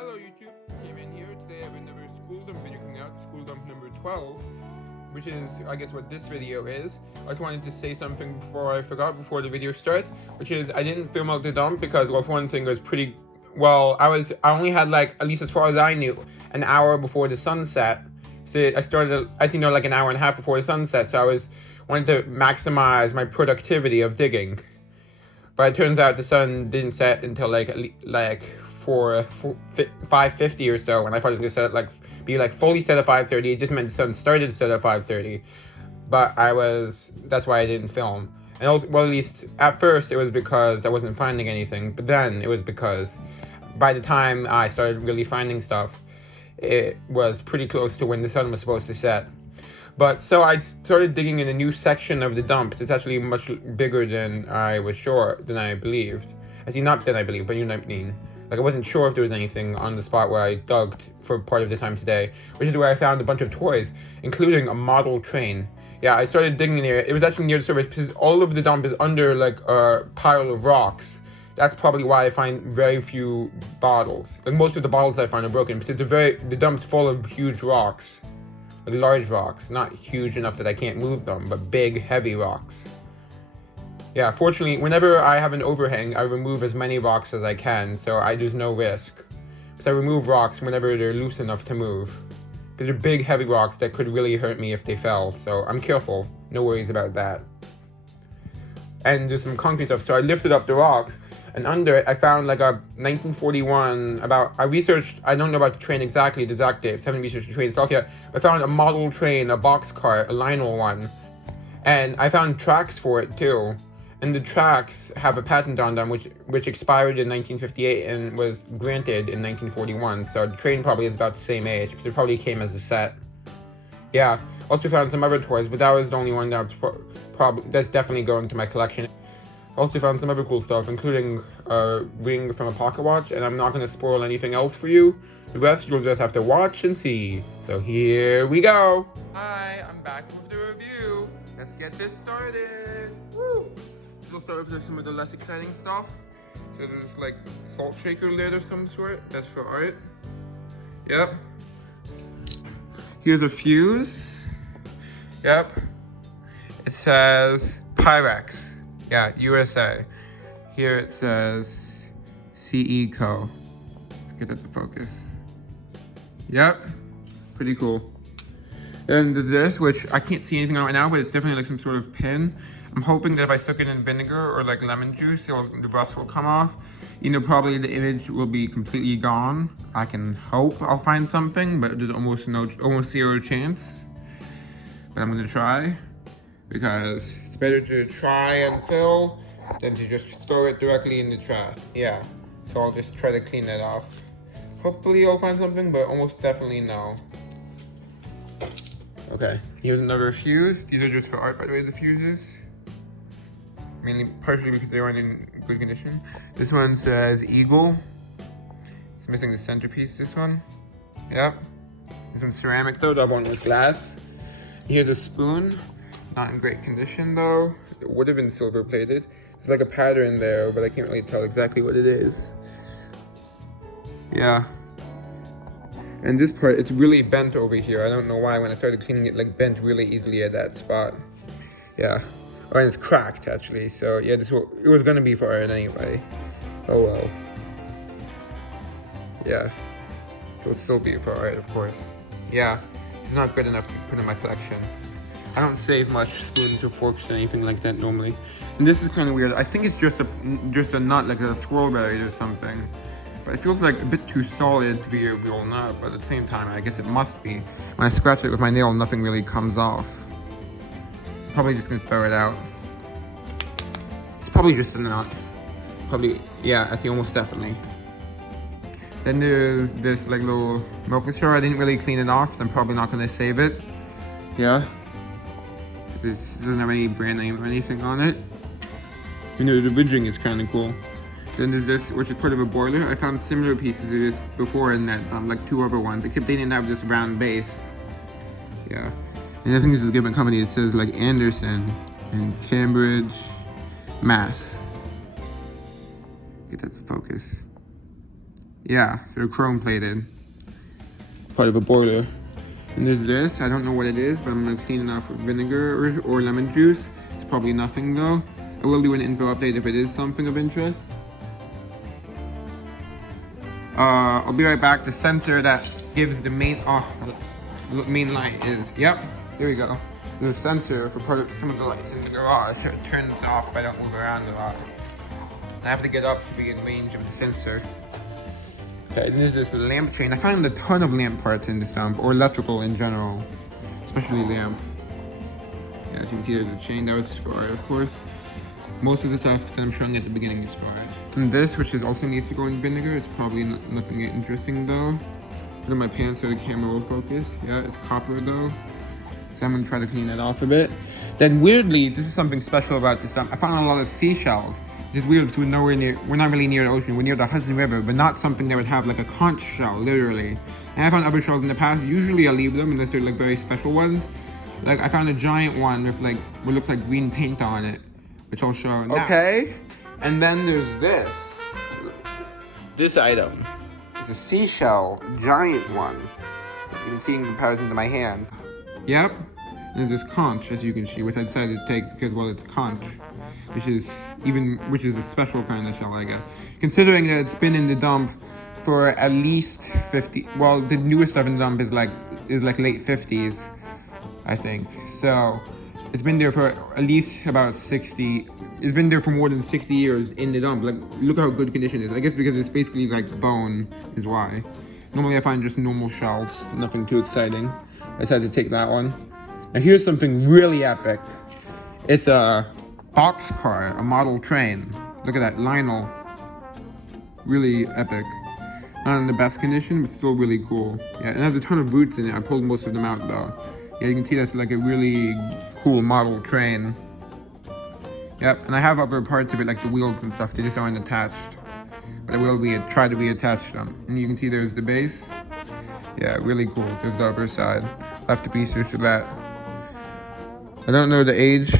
Hello YouTube, came in here. Today I have another school dump video coming out, school dump number 12, which is, I guess, what this video is. I just wanted to say something before I forgot, before the video starts, which is I didn't film out the dump because, well, for one thing, it was pretty, well, I only had, like, at least as far as I knew, an hour before the sunset. So I started, I think, like an hour and a half before the sunset, so I wanted to maximize my productivity of digging. But it turns out the sun didn't set until like 5:50 or so, and I thought it was gonna be fully set at 5:30. It just meant the sun started to set at 5:30, but that's why I didn't film. And also, well, at least at first it was because I wasn't finding anything, but then it was because by the time I started really finding stuff, it was pretty close to when the sun was supposed to set. But so I started digging in a new section of the dumps. It's actually much bigger than I believed. Not than I believed, but you know what I mean. Like, I wasn't sure if there was anything on the spot where I dug for part of the time today, which is where I found a bunch of toys, including a model train. Yeah, I started digging in here. It was actually near the surface because all of the dump is under like a pile of rocks. That's probably why I find very few bottles. Like, most of the bottles I find are broken because the dump's full of huge rocks. Like large rocks, not huge enough that I can't move them, but big, heavy rocks. Yeah, fortunately, whenever I have an overhang, I remove as many rocks as I can, so there's no risk. Because I remove rocks whenever they're loose enough to move. Because they're big, heavy rocks that could really hurt me if they fell, so I'm careful. No worries about that. And there's some concrete stuff, so I lifted up the rocks, and under it, I found like a 1941, I don't know about the train exactly, the exact dates, I haven't researched the train itself yet. I found a model train, a box cart, a Lionel one. And I found tracks for it too. And the tracks have a patent on them, which expired in 1958 and was granted in 1941. So the train probably is about the same age, because it probably came as a set. Yeah, also found some other toys, but that was the only one that's definitely going to my collection. Also found some other cool stuff, including a ring from a pocket watch, and I'm not going to spoil anything else for you. The rest you'll just have to watch and see. So here we go. Hi, I'm back with the review. Let's get this started. Woo! We'll start with some of the less exciting stuff. So there's like salt shaker lid of some sort. That's for art. Yep. Here's a fuse. Yep. It says Pyrex. Yeah, USA. Here it says CE Co. Let's get that to focus. Yep. Pretty cool. And this, which I can't see anything on right now, but it's definitely like some sort of pin. I'm hoping that if I soak it in vinegar or like lemon juice, the rust will come off. Probably the image will be completely gone. I can hope I'll find something, but there's almost zero chance. But I'm gonna try, because it's better to try and fill than to just throw it directly in the trash. Yeah, so I'll just try to clean that off. Hopefully I'll find something, but almost definitely no. Okay, here's another fuse. These are just for art, by the way, the fuses. Mainly, partially because they aren't in good condition. This one says Eagle. It's missing the centerpiece, this one. Yep. This one's ceramic though, the other one was glass. Here's a spoon. Not in great condition though. It would have been silver plated. There's like a pattern there, but I can't really tell exactly what it is. Yeah. And this part, it's really bent over here. I don't know why. When I started cleaning it, like bent really easily at that spot. Yeah. Oh, and it's cracked actually. So yeah, it was gonna be for art anyway. Oh well. Yeah. It'll still be for art, of course. Yeah. It's not good enough to put in my collection. I don't save much spoons or forks or anything like that normally. And this is kind of weird. I think it's just a nut, like a squirrel berry or something. But it feels like a bit too solid to be a real nut, but at the same time, I guess it must be. When I scratch it with my nail, nothing really comes off. Probably just gonna throw it out. It's probably just a nut. Probably, yeah, I see, almost definitely. Then there's this like little milk jar. I didn't really clean it off, so I'm probably not gonna save it. Yeah. This doesn't have any brand name or anything on it. The ridging is kind of cool. Then there's this, which is part of a boiler. I found similar pieces of this before in that, like two other ones, except they didn't have this round base. Yeah. And I think this is a given company. It says like Anderson and Cambridge, Mass. Get that to focus. Yeah, so they're chrome plated. Part of a boiler. And there's this, I don't know what it is, but I'm gonna clean it off with vinegar or lemon juice. It's probably nothing though. I will do an info update if it is something of interest. I'll be right back. The sensor that gives the main main light is, yep, there we go. There's a sensor for some of the lights in the garage, so it turns off if I don't move around a lot. I have to get up to be in range of the sensor. Okay, then there's this lamp chain. I found a ton of lamp parts in this dump, or electrical in general, especially lamp. Yeah, as you can see, there's a chain that was for it, of course. Most of the stuff that I'm showing at the beginning is for it. And this, which is also needs to go in vinegar, it's probably nothing interesting though. Put in my pants so the camera will focus. Yeah, it's copper though. So I'm gonna try to clean that off a bit. Then weirdly, this is something special about this dump. I found a lot of seashells. It's weird because we're not really near the ocean. We're near the Hudson River, but not something that would have like a conch shell, literally. And I found other shells in the past. Usually I leave them unless they're like very special ones. Like I found a giant one with like what looks like green paint on it, which I'll show now. Okay, and then there's this. This item. It's a seashell, giant one. You can see in comparison to my hand. Yep. And there's this conch, as you can see, which I decided to take because, well, it's conch, which is a special kind of shell, I guess. Considering that it's been in the dump for at least 50. Well, the newest stuff in the dump is like late 50s, I think. So it's been there for at least about 60. It's been there for more than 60 years in the dump. Like, look how good condition it is. I guess because it's basically like bone is why. Normally I find just normal shells, nothing too exciting. I decided to take that one. Now here's something really epic. It's a boxcar, a model train. Look at that, Lionel. Really epic. Not in the best condition, but still really cool. Yeah, it has a ton of boots in it. I pulled most of them out though. Yeah, you can see that's like a really cool model train. Yep, and I have other parts of it like the wheels and stuff. They just aren't attached. But I will try to reattach them. And you can see there's the base. Yeah, really cool. There's the upper side. I'll have to research that. I don't know the age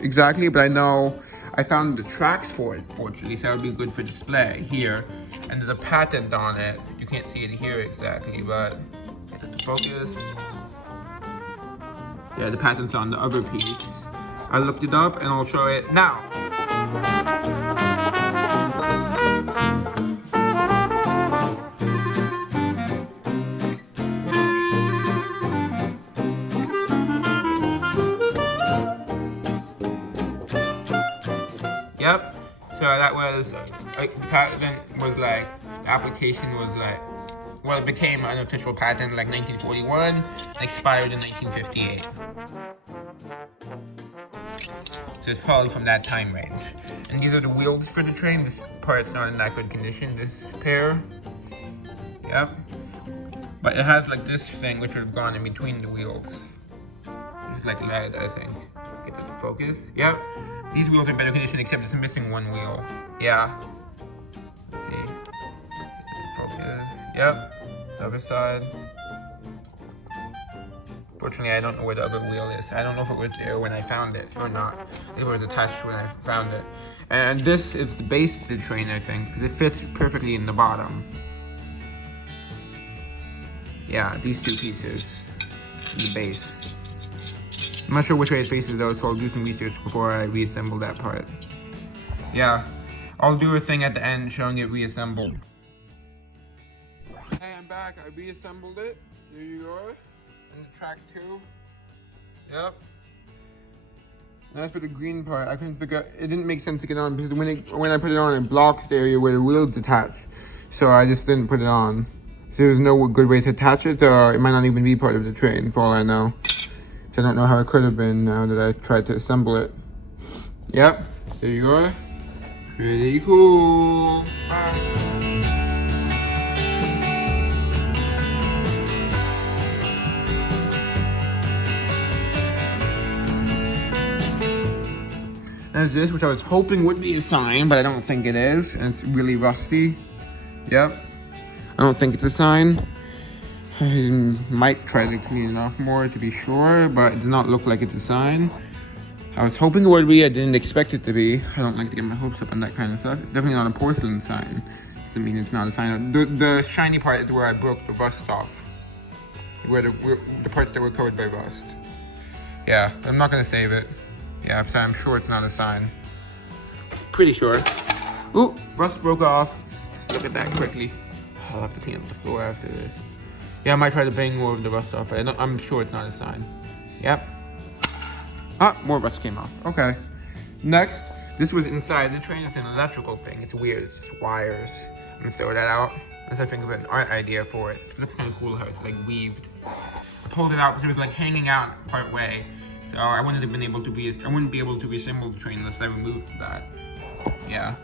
exactly, but I know I found the tracks for it, fortunately, so that would be good for display here. And there's a patent on it. You can't see it here exactly, but focus. Yeah, the patent's on the other piece. I looked it up and I'll show it now. Yep, so that was, like, the patent was like, the application was like, well, it became an official patent like 1941, expired in 1958. So it's probably from that time range. And these are the wheels for the train. This part's not in that good condition, this pair. Yep. But it has like this thing which would have gone in between the wheels. It's like lead, I think. Get it to focus. Yep. These wheels are in better condition, except it's missing one wheel. Yeah. Let's see. Focus. Yep. The other side. Fortunately, I don't know where the other wheel is. I don't know if it was there when I found it or not. It was attached when I found it. And this is the base of the train, I think, because it fits perfectly in the bottom. Yeah, these two pieces. The base. I'm not sure which way it faces though, so I'll do some research before I reassemble that part. Yeah, I'll do a thing at the end showing it reassembled. Hey, I'm back. I reassembled it. There you are. And the track 2. Yep. And as for the green part, I couldn't figure out, it didn't make sense to get on because when I put it on, it blocks the area where the wheels attach. So I just didn't put it on. So there's no good way to attach it, or it might not even be part of the train for all I know. I don't know how it could have been now that I tried to assemble it. Yep, there you are. Pretty cool. Bye. There's this, which I was hoping would be a sign, but I don't think it is, and it's really rusty. Yep, I don't think it's a sign. I might try to clean it off more to be sure, but it does not look like it's a sign. I was hoping it would be, I didn't expect it to be. I don't like to get my hopes up on that kind of stuff. It's definitely not a porcelain sign. It's doesn't mean it's not a sign. The shiny part is where I broke the rust off. Where the parts that were covered by rust. Yeah, I'm not gonna save it. Yeah, so I'm sure it's not a sign. Pretty sure. Ooh, rust broke off. Just look at that quickly. I'll have to clean up the floor after this. Yeah, I might try to bang more of the rust off, but I'm sure it's not a sign. Yep. Ah, more rust came off. Okay. Next, this was inside the train. It's an electrical thing. It's weird. It's just wires. I'm gonna throw that out. Unless I think of an art idea for it. It looks kind of cool how it's like weaved. I pulled it out because it was like hanging out part way. So I wouldn't have been able to reassemble the train unless I removed that. Yeah.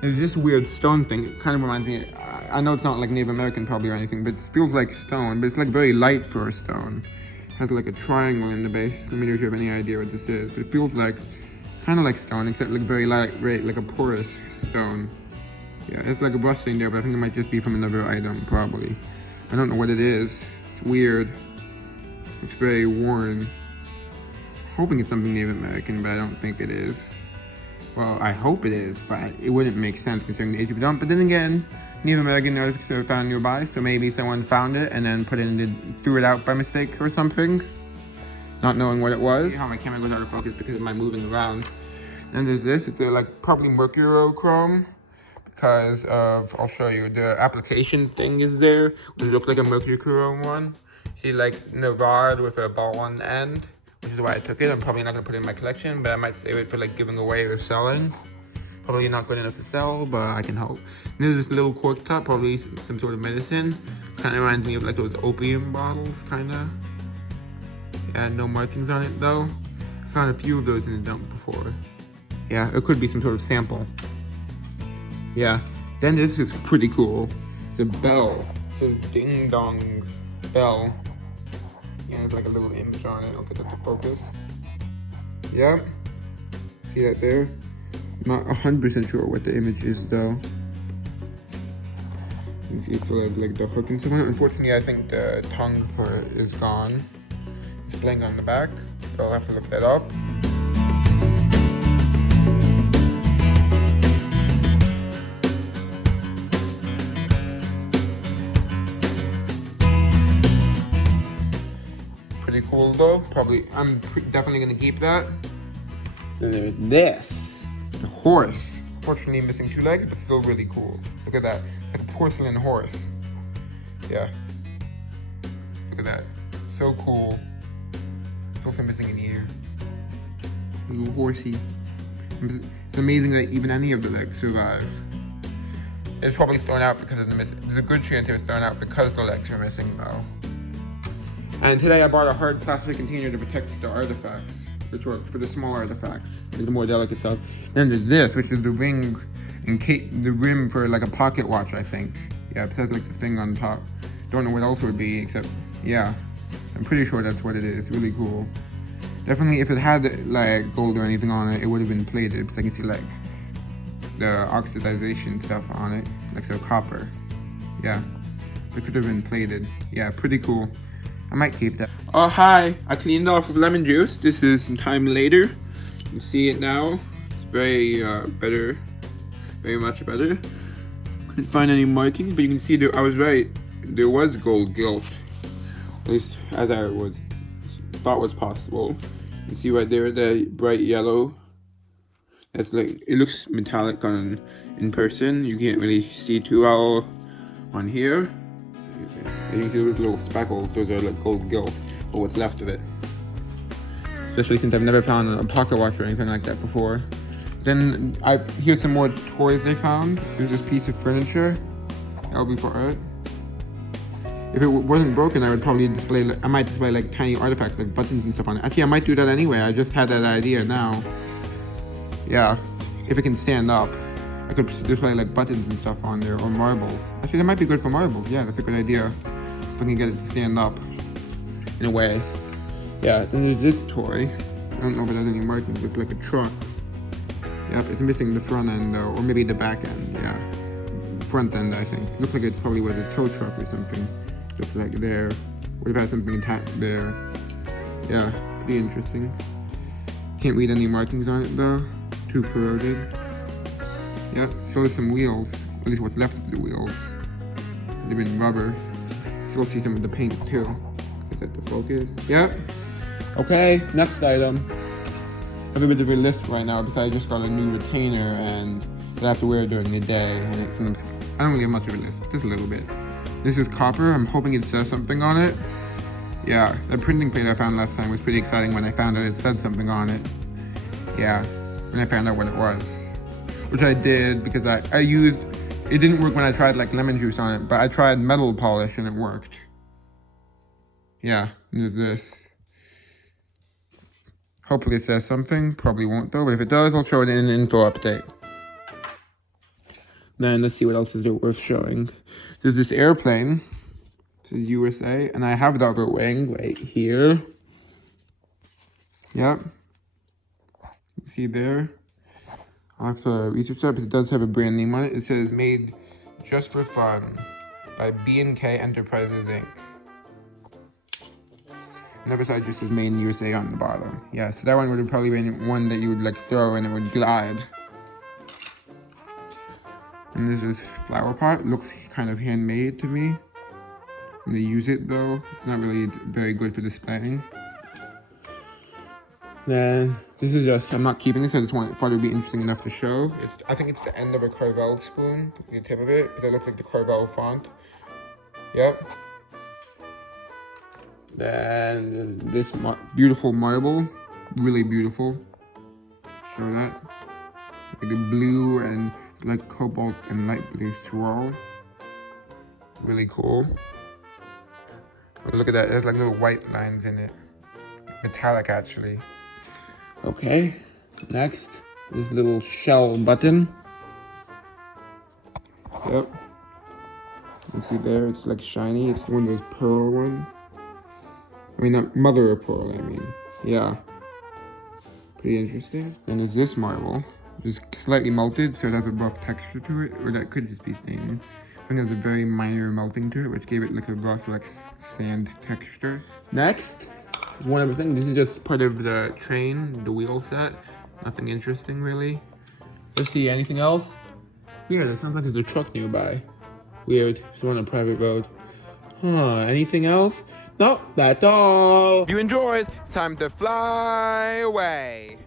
There's this weird stone thing. It kind of reminds me, I know it's not like Native American probably or anything, but it feels like stone, but it's like very light for a stone. It has like a triangle in the base. Let me know if you have any idea what this is. It feels like, kind of like stone, except like very lightweight, like a porous stone. Yeah, it's like a brush thing there, but I think it might just be from another item, probably. I don't know what it is. It's weird. It's very worn. Hoping it's something Native American, but I don't think it is. Well, I hope it is, but it wouldn't make sense considering the age of the dump. But then again, Native American artifacts are found nearby, so maybe someone found it and then threw it out by mistake or something. Not knowing what it was. How my camera goes out of focus because of my moving around. Then there's this. It's like probably mercurochrome because of, I'll show you, the application thing is there. It looks like a mercurochrome one. See, like the rod with a ball on the end, which is why I took it. I'm probably not gonna put it in my collection, but I might save it for like giving away or selling. Probably not good enough to sell, but I can hope. There's this little cork top, probably some sort of medicine. Kind of reminds me of like those opium bottles, kind of. Yeah, no markings on it though. I found a few of those in the dump before. Yeah, it could be some sort of sample. Yeah. Then this is pretty cool. It's a bell. It says ding dong bell. Yeah, there's like a little image on it. I'll get that to focus. Yep. See that there? I'm not 100% sure what the image is though. You can see it's like the hook and stuff on it. Unfortunately, I think the tongue part is gone. It's blank on the back, so I'll have to look that up. Pretty cool though. Probably, I'm definitely gonna keep that. Then there's this, the horse. Fortunately missing 2 legs, but still really cool. Look at that, like a porcelain horse. Yeah. Look at that, so cool. It's also missing an ear. A little horsey. It's amazing that even any of the legs survive. It's probably thrown out because of the missing. There's a good chance it was thrown out because the legs were missing though. And today I bought a hard plastic container to protect the artifacts, which works for the small artifacts, the more delicate stuff. Then there's this, which is the ring, the rim for like a pocket watch, I think. Yeah, it says like the thing on top. Don't know what else it would be, except, yeah. I'm pretty sure that's what it is. Really cool. Definitely, if it had like gold or anything on it, it would have been plated, because I can see like the oxidization stuff on it, like so copper. Yeah, it could have been plated. Yeah, pretty cool. I might keep that. Oh, hi. I cleaned off with lemon juice. This is some time later. You can see it now. It's very better. Very much better. Couldn't find any markings, but you can see I was right. There was gold gilt. At least as I thought was possible. You see right there, the bright yellow. That's like, it looks metallic in person. You can't really see too well on here. And you can see those little speckles, those are like gold gilt, or what's left of it. Especially since I've never found a pocket watch or anything like that before. Then here's some more toys they found. There's this piece of furniture. That'll be for art. If it wasn't broken, I would probably I might display like tiny artifacts, like buttons and stuff on it. Actually, I might do that anyway. I just had that idea now. Yeah, if it can stand up. I could display like buttons and stuff on there, or marbles. Actually, that might be good for marbles. Yeah, that's a good idea. If I can get it to stand up in a way. Yeah, then there's this toy. I don't know if it has any markings, but it's like a truck. Yep, it's missing the front end though, or maybe the back end. Yeah, front end I think. Looks like it probably was a tow truck or something. Just like there. Would have had something attached there. Yeah, pretty interesting. Can't read any markings on it though. Too corroded. Yep, shows some wheels. At least what's left of the wheels. They've been rubber. Still see some of the paint too. Is that the focus? Yep. Okay, next item. I have a bit of a list right now because I just got a new retainer and I have to wear it during the day. And it's I don't really have much of a list, just a little bit. This is copper. I'm hoping it says something on it. Yeah, the printing plate I found last time was pretty exciting when I found out it said something on it. Yeah, and I found out what it was. Which I did because I used, it didn't work when I tried like lemon juice on it, but I tried metal polish and it worked. Yeah, there's this. Hopefully it says something, probably won't though, but if it does, I'll show it in an info update. Then let's see what else is there worth showing. There's this airplane, it's a USA, and I have the other wing right here. Yep. See there? I'll have to research that, but it does have a brand name on it. It says made just for fun by B&K Enterprises Inc. And the other side just says made in USA on the bottom. Yeah, so that one would have probably been one that you would like throw and it would glide. And there's this flower pot. It looks kind of handmade to me. When they use it though, it's not really very good for displaying. Then this is just, I'm not keeping this, I just thought it would be interesting enough to show. I think it's the end of a Carvel spoon, the tip of it, because it looks like the Carvel font. Yep. Then there's this beautiful marble, really beautiful. Show that. Like a blue and like cobalt and light blue swirl. Really cool. Look at that, there's like little white lines in it. Metallic actually. Okay, next, this little shell button. Yep. You see there, it's like shiny. It's one of those pearl ones. I mean, not mother of pearl, I mean. Yeah. Pretty interesting. And there's this marble, just slightly melted, so it has a rough texture to it, or that could just be staining. I think there's a very minor melting to it, which gave it like a rough, like sand texture. Next, one other thing. This is just part of the train, the wheel set. Nothing interesting, really. Let's see, anything else? Weird, it sounds like there's a truck nearby. Weird, it's on a private road. Huh, anything else? No, that's all. You enjoyed. Time to fly away.